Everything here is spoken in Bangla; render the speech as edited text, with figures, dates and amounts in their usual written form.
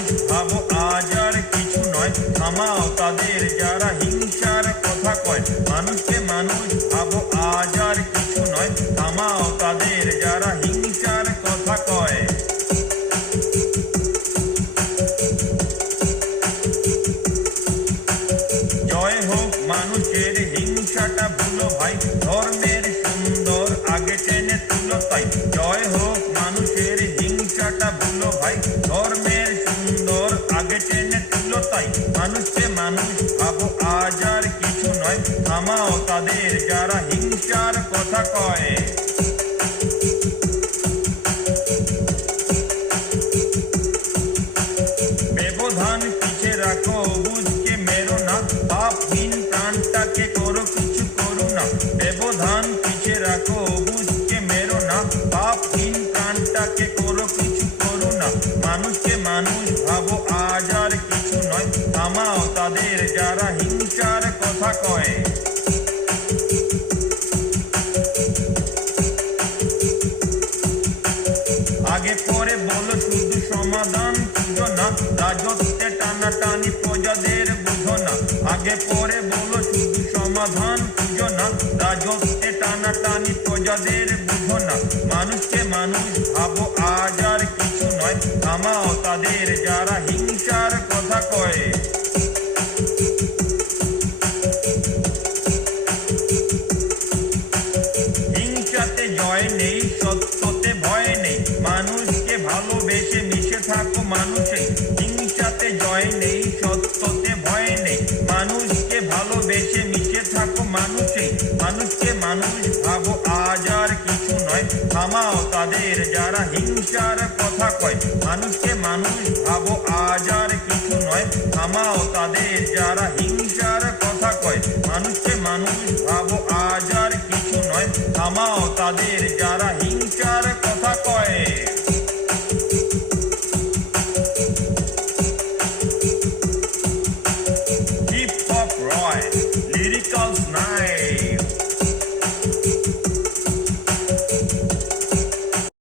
মানুষ ভাবো আজ আর কিছু নয়, থামাও তাদের যারা হিংসার কথা কয়। মানুষকে মানুষ ভাবো আজ আর কিছু নয়, থামাও তাদের যারা হিংসার কথা কয়। জয় হোক মানুষের হিংসাটা ভুলো ভাই, ধর্মের সুন্দর আগে টেনে তুলো তাই। জয় হোক মানুষের হিংসাটা ভুলো ভাই, ধর্মের সুন্দর আগে টেনে তুলো তাই। মানুষকে মানুষ ভাবো আজ আর কিছু নয়, থামাও তাদের যারা হিংসার কথা কয়। ব্যবধান পিছে রাখো, বুঝকে মেরো না, পাপহীন প্রাণটাকে করো কিছু করুণা। ব্যবধান পিছে রাখো, বুঝকে মেরো না, পাপহীন প্রাণটাকে করো কিছু করুণা। মানুষকে মানুষ ভাবো আজ আর কিছু নয়, থামাও তাদের যারা হিংসার কথা কয়। আগে পরে বলো শুধু সমাধান খুঁজো না, রাজত্বে টানাটানি প্রজাদের বুঝো না। আগে পরে বলো শুধু সমাধান খুঁজো না, রাজত্বে টানাটানি প্রজাদের বুঝো না। মানুষকে মানুষ ভাবো আজ আর কিছু নয়, থামাও তাদের যারা হিংসার কথা কয়। হিংসাতে জয় নেই, সত্যতে ভয় নেই, মানুষকে ভালোবেসে মিশে থাকো মানুষে। হিংসাতে জয় নেই, সত্যতে ভয় নেই, মানুষকে ভালোবেসে মিশে থাকো মানুষে। মানুষকে মানুষ ভাবো আজ আর কিছু নয়, থামাও তাদের যারা হিংসার কথা কয়। মানুষকে মানুষ ভাবো আজ আর কিছু নয়, থামাও তাদের যারা হিংসার কথা কয়। মানুষকে মানুষ ভাবো আজ আর কিছু নয়, থামাও তাদের যারা হিংসার কথা